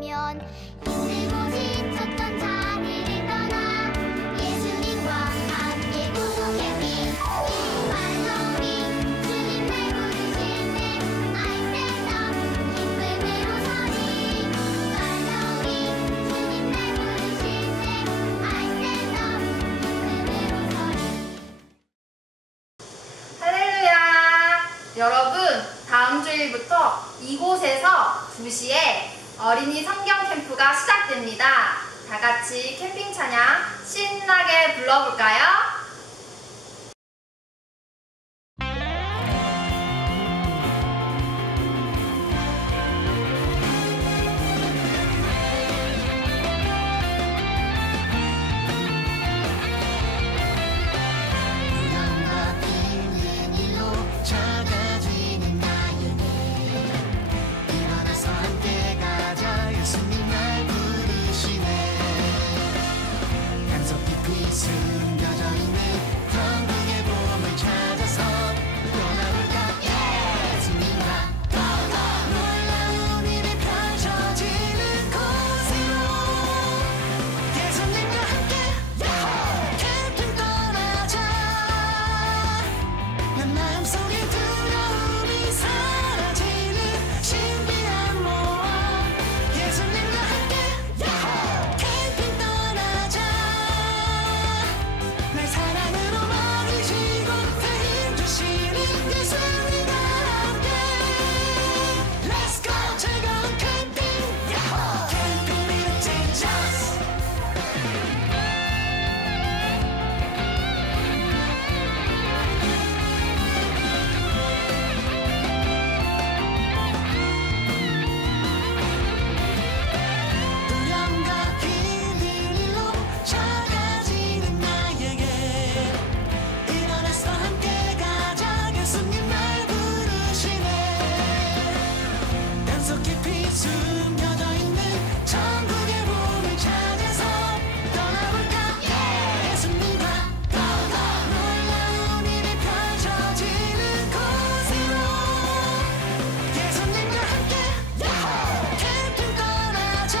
된다면 힘들고 지쳤던 자리를 떠나 예수님과 함께 구속 캠핑 발걸음이 주님 날 부르실 때 I stand up 기쁨으로 서리 발걸음이 주님 날 부르실 때 I stand up 기쁨으로 서리. 할렐루야! 여러분, 다음 주일부터 이곳에서 2시에 어린이 성경 캠프가 시작됩니다. 다 같이 캠핑 찬양 신나게 불러볼까요? 숨겨져 있는 천국의 봄을 찾아서 떠나볼까? 예수님과 놀라운 일이 펼쳐지는 곳으로 예수님과 함께 캠핑 떠나자. 난 마음속에 두려움이 사라지는 신비한 모험 예수님과 함께 캠핑 떠나자. 날 사랑으로 먹이시고 다 힘주시는 예수님과 함께 Let's go 즐거운 캠핑 캠핑 with Jesus. 두려움과 힘든 일로 작아지는 나에게 일어나서 함께 가자. 예수님 날 부르시네. 땅속 깊이 숨겨져 있는 천국의 봄을 찾아서 떠나볼까? 예수님과 놀라운 일이 펼쳐지는 곳으로 예수님과 함께 캠핑 떠나자.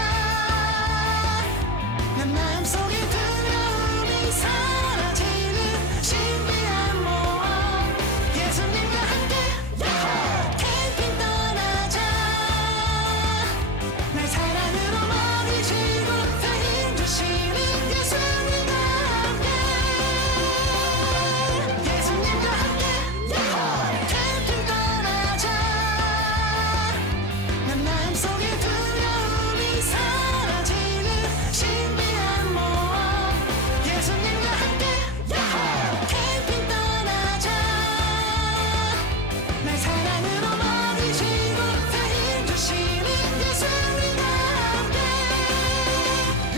난 마음속에 두려움이 사라지는 신비한 모험 예수님과 함께 캠핑 떠나자. 날 사랑으로 먹이시고 다 힘주시는 예수님과 함께 예수님과 함께 캠핑 떠나자. 난 마음속에 두려움이 사라지는 신비한 모험 예수님과 함께 캠핑 떠나자. 날 사랑으로 먹이시고 다 힘주시는 예수님과 함께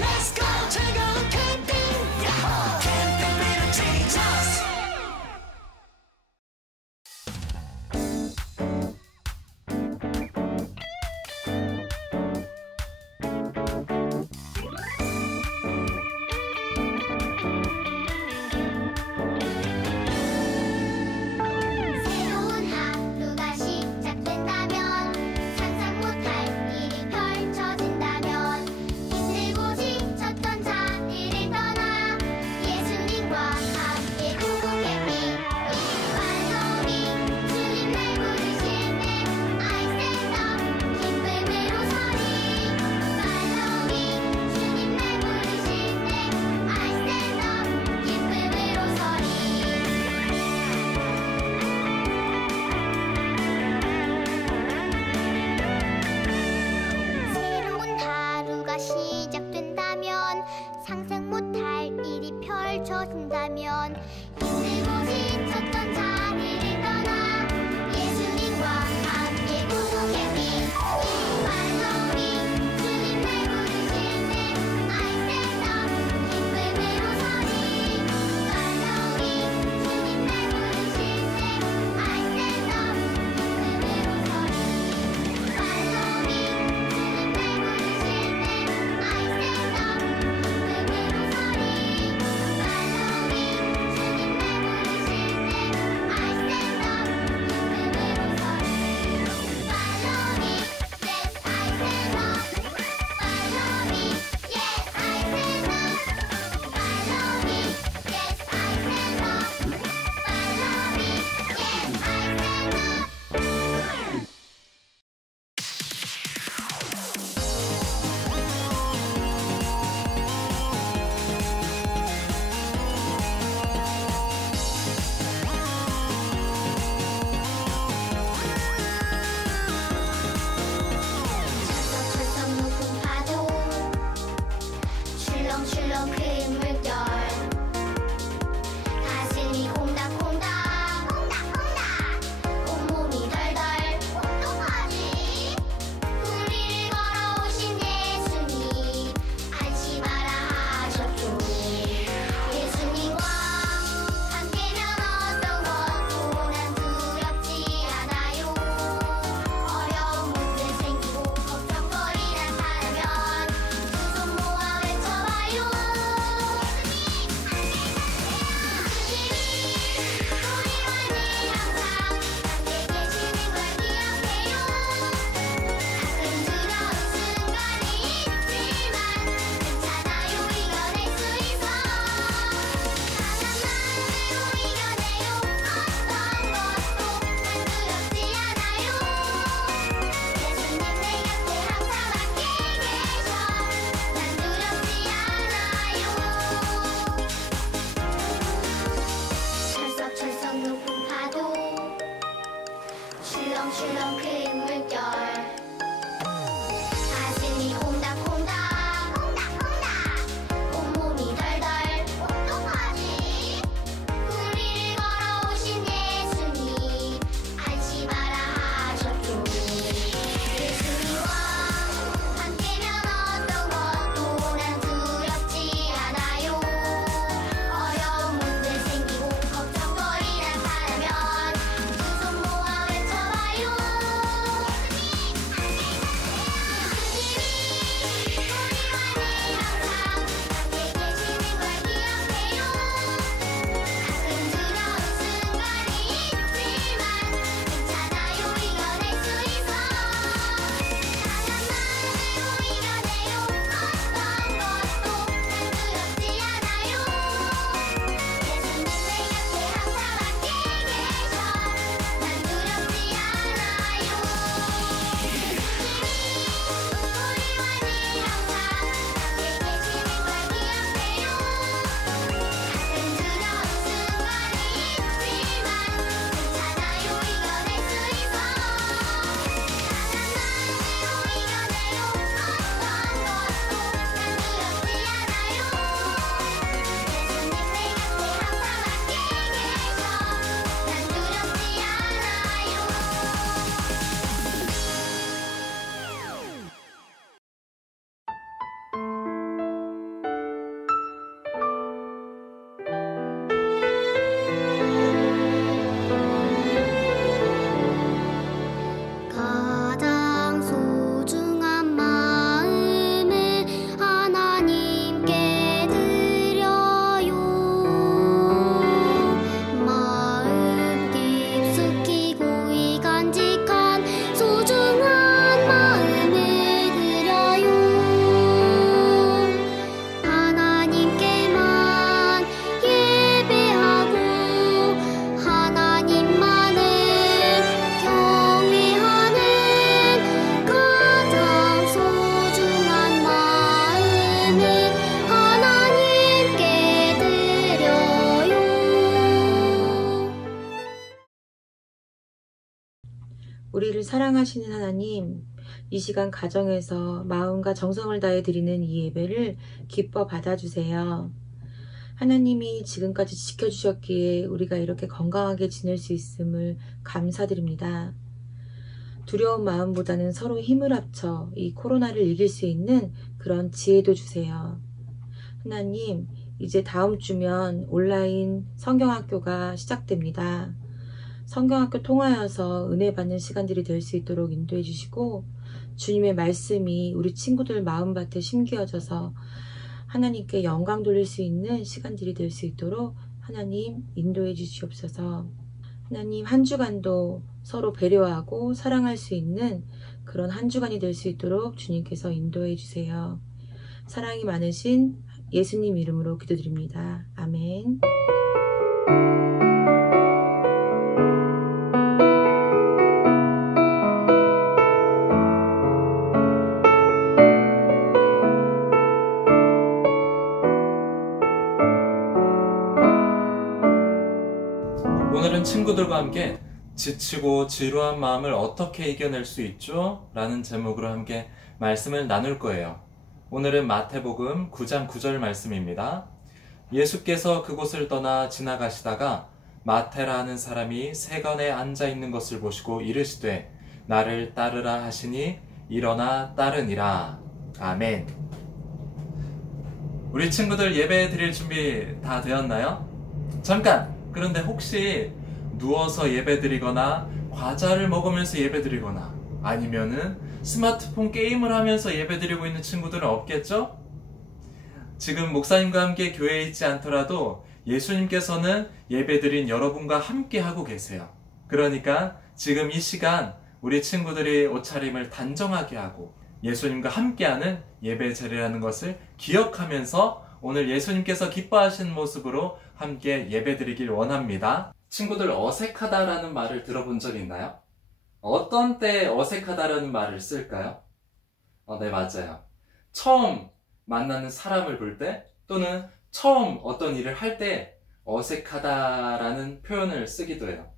Let's go 즐거운 캠핑 캠핑 with Jesus. 새로운 하루가 시작된다면 상상 못할 일이 펼쳐진다면 힘들고 지쳤던 자리를 떠나 예수님과 함께 구속 캠핑 발걸음이 주님 날 부르실 때 I stand up 기쁨으로 서리 발걸음이 주님 날 부르실 때 I stand up 기쁨으로 서리. 새로운 하루가 시작된다면 상상 못할 일이 펼쳐진다면 힘들고 지쳤던 자리를 떠나 예수님과 함께 구속 캠핑 발걸음이 주님 날 부르실 때 I stand up 기쁨으로 서리 발걸음이 주님 날 부르실 때 I stand up 기쁨으로 서리 발걸음이 주님 날 부르실 때 I stand up 기쁨으로 서리 발걸음이 주님 출렁출렁 큰 물결 가슴이 콩닥콩닥 콩닥콩닥 온몸이 덜덜 어떡하지 우리를 걸어오신 예수님 안심하라 하셨죠 예수님과 함께면 어떤 것도 난 두렵지 않아요 어려운 문제 생기고 걱정거리 나타나면 두 손 모아 외쳐봐요 철썩철썩 높은 파도 출렁출렁 큰 물결 가슴이 콩닥콩닥 콩닥콩닥 온몸이 덜덜 어떡하지 우리를 걸어오신 예수님 안심하라 하셨죠 예수님과 함께면 어떤 것도 난 두렵지 않아요 어려운 문제 생기고 걱정거리 나타나면 두 손 모아 외쳐봐요 가장 소중한 마음을 하나님께 드려요 마음 깊숙이 고이 간직한 소중한 마음을 드려요 하나님께만 예배하고 하나님만을 경외하는 가장 소중한 마음을 하나님께 드려요. 우리를 사랑하시는 하나님, 이 시간 가정에서 마음과 정성을 다해 드리는 이 예배를 기뻐 받아주세요. 하나님이 지금까지 지켜주셨기에 우리가 이렇게 건강하게 지낼 수 있음을 감사드립니다. 두려운 마음보다는 서로 힘을 합쳐 이 코로나를 이길 수 있는 그런 지혜도 주세요. 하나님, 이제 다음 주면 온라인 성경학교가 시작됩니다. 성경학교 통하여서 은혜 받는 시간들이 될 수 있도록 인도해 주시고 주님의 말씀이 우리 친구들 마음밭에 심겨져서 하나님께 영광 돌릴 수 있는 시간들이 될 수 있도록 하나님 인도해 주시옵소서. 하나님, 한 주간도 서로 배려하고 사랑할 수 있는 그런 한 주간이 될 수 있도록 주님께서 인도해 주세요. 사랑이 많으신 예수님 이름으로 기도드립니다. 아멘. 오늘은 친구들과 함께 지치고 지루한 마음을 어떻게 이겨낼 수 있죠? 라는 제목으로 함께 말씀을 나눌 거예요. 오늘은 마태복음 9장 9절 말씀입니다. 예수께서 그곳을 떠나 지나가시다가 마태라는 사람이 세간에 앉아 있는 것을 보시고 이르시되 나를 따르라 하시니 일어나 따르니라. 아멘. 우리 친구들 예배 드릴 준비 다 되었나요? 잠깐! 그런데 혹시 누워서 예배 드리거나 과자를 먹으면서 예배 드리거나 아니면은 스마트폰 게임을 하면서 예배 드리고 있는 친구들은 없겠죠? 지금 목사님과 함께 교회에 있지 않더라도 예수님께서는 예배 드린 여러분과 함께 하고 계세요. 그러니까 지금 이 시간 우리 친구들이 옷차림을 단정하게 하고 예수님과 함께하는 예배 자리라는 것을 기억하면서 오늘 예수님께서 기뻐하시는 모습으로 함께 예배 드리길 원합니다. 친구들, 어색하다라는 말을 들어본 적 있나요? 어떤 때 어색하다라는 말을 쓸까요? 네, 맞아요. 처음 만나는 사람을 볼 때 또는 처음 어떤 일을 할 때 어색하다라는 표현을 쓰기도 해요.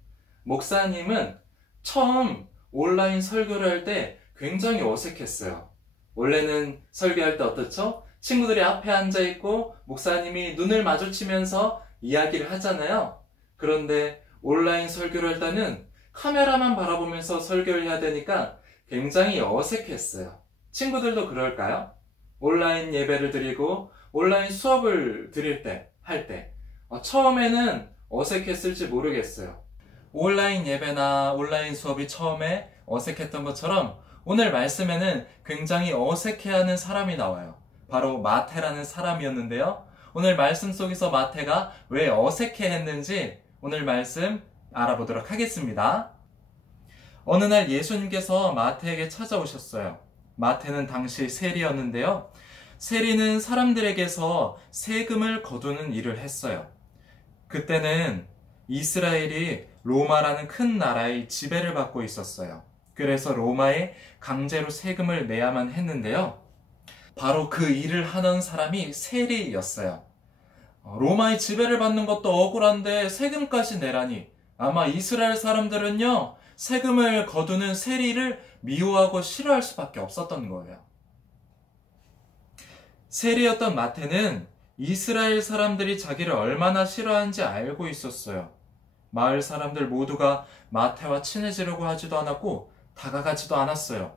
목사님은 처음 온라인 설교를 할 때 굉장히 어색했어요. 원래는 설교할 때 어떻죠? 친구들이 앞에 앉아있고 목사님이 눈을 마주치면서 이야기를 하잖아요. 그런데 온라인 설교를 할 때는 카메라만 바라보면서 설교를 해야 되니까 굉장히 어색했어요. 친구들도 그럴까요? 온라인 예배를 드리고 온라인 수업을 드릴 때, 할 때 처음에는 어색했을지 모르겠어요. 온라인 예배나 온라인 수업이 처음에 어색했던 것처럼 오늘 말씀에는 굉장히 어색해하는 사람이 나와요. 바로 마태라는 사람이었는데요. 오늘 말씀 속에서 마태가 왜 어색해했는지 오늘 말씀 알아보도록 하겠습니다. 어느 날 예수님께서 마태에게 찾아오셨어요. 마태는 당시 세리였는데요. 세리는 사람들에게서 세금을 거두는 일을 했어요. 그때는 이스라엘이 로마라는 큰 나라의 지배를 받고 있었어요. 그래서 로마에 강제로 세금을 내야만 했는데요. 바로 그 일을 하는 사람이 세리였어요. 로마의 지배를 받는 것도 억울한데 세금까지 내라니 아마 이스라엘 사람들은요, 세금을 거두는 세리를 미워하고 싫어할 수밖에 없었던 거예요. 세리였던 마태는 이스라엘 사람들이 자기를 얼마나 싫어하는지 알고 있었어요. 마을 사람들 모두가 마태와 친해지려고 하지도 않았고 다가가지도 않았어요.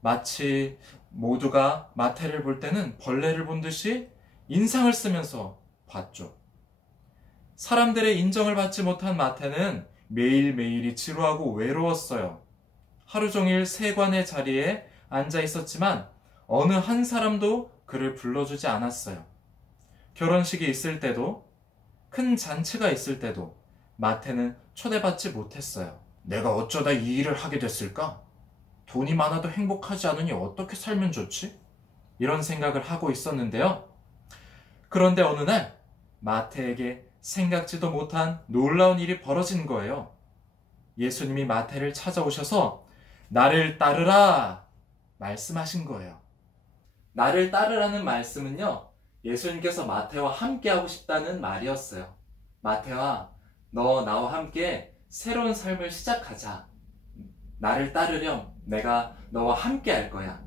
마치 모두가 마태를 볼 때는 벌레를 본 듯이 인상을 쓰면서 봤죠. 사람들의 인정을 받지 못한 마태는 매일매일이 지루하고 외로웠어요. 하루 종일 세관의 자리에 앉아 있었지만 어느 한 사람도 그를 불러주지 않았어요. 결혼식이 있을 때도, 큰 잔치가 있을 때도 마태는 초대받지 못했어요. 내가 어쩌다 이 일을 하게 됐을까? 돈이 많아도 행복하지 않으니 어떻게 살면 좋지? 이런 생각을 하고 있었는데요. 그런데 어느 날 마태에게 생각지도 못한 놀라운 일이 벌어진 거예요. 예수님이 마태를 찾아오셔서 나를 따르라 말씀하신 거예요. 나를 따르라는 말씀은요, 예수님께서 마태와 함께하고 싶다는 말이었어요. 마태와 너 나와 함께 새로운 삶을 시작하자. 나를 따르렴. 내가 너와 함께 할 거야.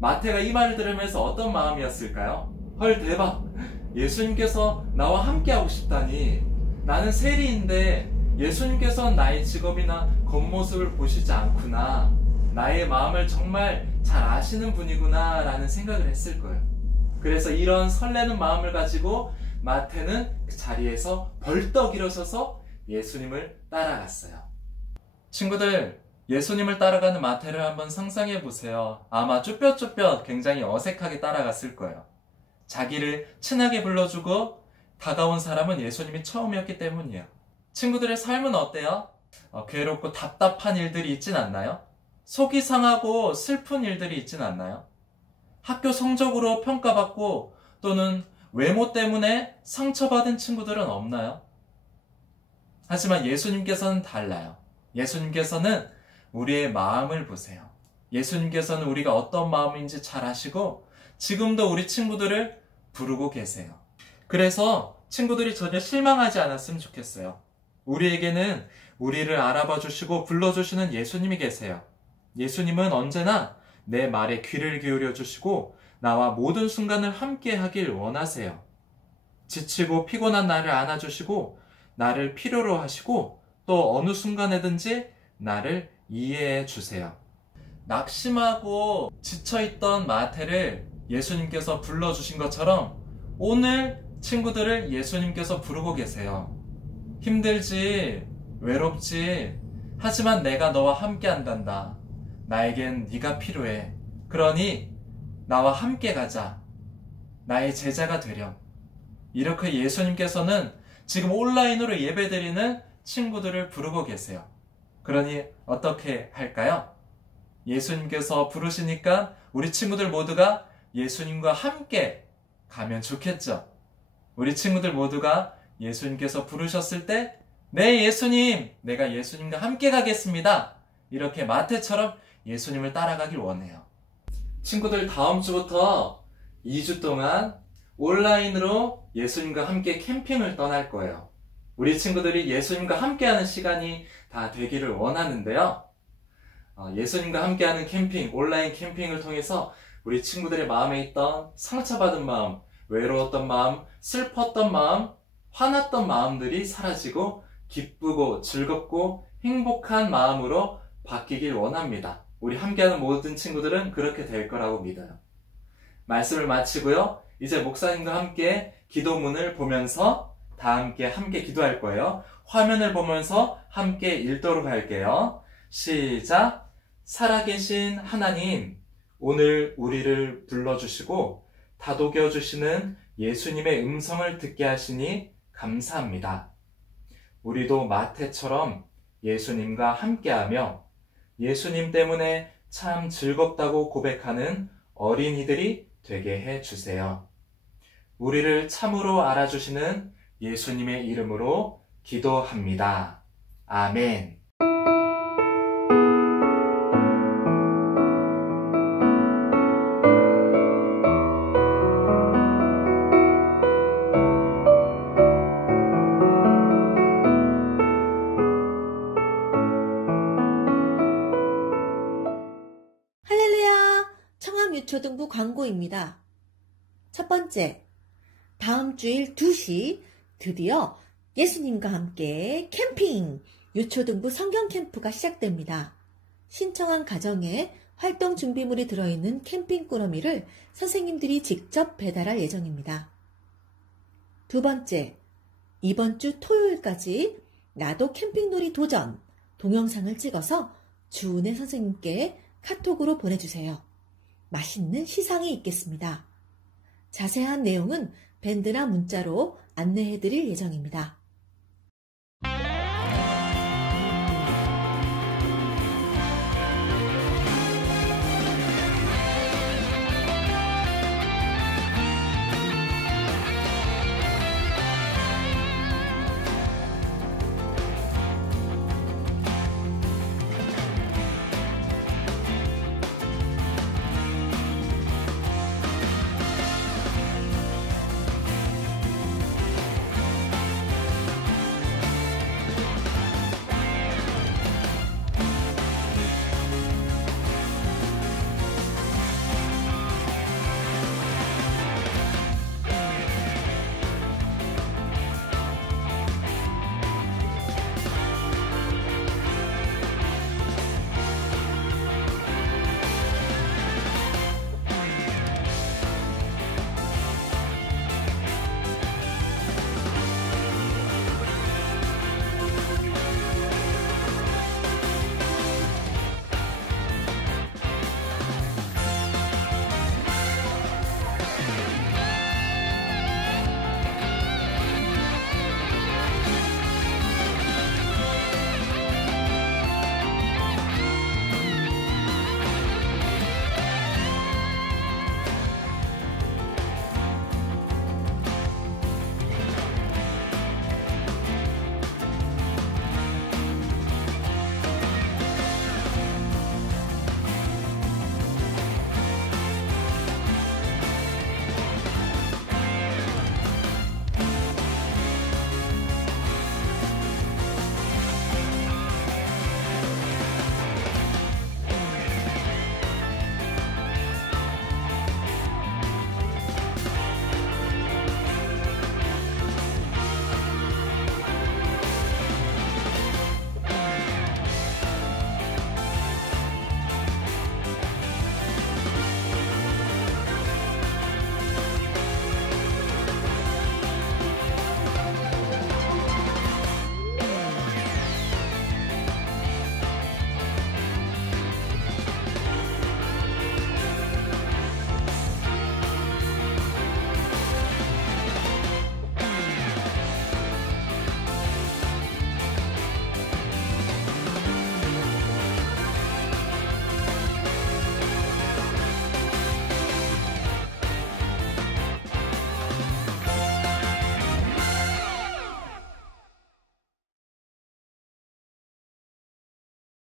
마태가 이 말을 들으면서 어떤 마음이었을까요? 헐, 대박. 예수님께서 나와 함께 하고 싶다니. 나는 세리인데 예수님께서는 나의 직업이나 겉모습을 보시지 않구나. 나의 마음을 정말 잘 아시는 분이구나 라는 생각을 했을 거예요. 그래서 이런 설레는 마음을 가지고 마태는 그 자리에서 벌떡 일어서서 예수님을 따라갔어요. 친구들, 예수님을 따라가는 마태를 한번 상상해 보세요. 아마 쭈뼛쭈뼛 굉장히 어색하게 따라갔을 거예요. 자기를 친하게 불러주고 다가온 사람은 예수님이 처음이었기 때문이에요. 친구들의 삶은 어때요? 괴롭고 답답한 일들이 있진 않나요? 속이 상하고 슬픈 일들이 있진 않나요? 학교 성적으로 평가받고 또는 외모 때문에 상처받은 친구들은 없나요? 하지만 예수님께서는 달라요. 예수님께서는 우리의 마음을 보세요. 예수님께서는 우리가 어떤 마음인지 잘 아시고 지금도 우리 친구들을 부르고 계세요. 그래서 친구들이 전혀 실망하지 않았으면 좋겠어요. 우리에게는 우리를 알아봐 주시고 불러주시는 예수님이 계세요. 예수님은 언제나 내 말에 귀를 기울여 주시고 나와 모든 순간을 함께 하길 원하세요. 지치고 피곤한 나를 안아주시고 나를 필요로 하시고 또 어느 순간에든지 나를 이해해 주세요. 낙심하고 지쳐있던 마태를 예수님께서 불러주신 것처럼 오늘 친구들을 예수님께서 부르고 계세요. 힘들지, 외롭지, 하지만 내가 너와 함께 한단다. 나에겐 네가 필요해. 그러니 나와 함께 가자. 나의 제자가 되렴. 이렇게 예수님께서는 지금 온라인으로 예배드리는 친구들을 부르고 계세요. 그러니 어떻게 할까요? 예수님께서 부르시니까 우리 친구들 모두가 예수님과 함께 가면 좋겠죠. 우리 친구들 모두가 예수님께서 부르셨을 때 네, 예수님, 내가 예수님과 함께 가겠습니다. 이렇게 마태처럼 예수님을 따라가길 원해요. 친구들, 다음 주부터 2주 동안 온라인으로 예수님과 함께 캠핑을 떠날 거예요. 우리 친구들이 예수님과 함께하는 시간이 다 되기를 원하는데요. 예수님과 함께하는 캠핑, 온라인 캠핑을 통해서 우리 친구들의 마음에 있던 상처받은 마음, 외로웠던 마음, 슬펐던 마음, 화났던 마음들이 사라지고 기쁘고 즐겁고 행복한 마음으로 바뀌길 원합니다. 우리 함께하는 모든 친구들은 그렇게 될 거라고 믿어요. 말씀을 마치고요. 이제 목사님과 함께 기도문을 보면서 다 함께 기도할 거예요. 화면을 보면서 함께 읽도록 할게요. 시작! 살아계신 하나님, 오늘 우리를 불러주시고 다독여주시는 예수님의 음성을 듣게 하시니 감사합니다. 우리도 마태처럼 예수님과 함께하며 예수님 때문에 참 즐겁다고 고백하는 어린이들이 되게 해주세요. 우리를 참으로 알아주시는 예수님의 이름으로 기도합니다. 아멘. 할렐루야! 청암유초등부 광고입니다. 첫 번째, 다음 주일 2시 드디어 예수님과 함께 캠핑 유초등부 성경캠프가 시작됩니다. 신청한 가정에 활동 준비물이 들어있는 캠핑 꾸러미를 선생님들이 직접 배달할 예정입니다. 두 번째, 이번 주 토요일까지 나도 캠핑놀이 도전 동영상을 찍어서 주은혜 선생님께 카톡으로 보내주세요. 맛있는 시상이 있겠습니다. 자세한 내용은 밴드나 문자로 안내해드릴 예정입니다.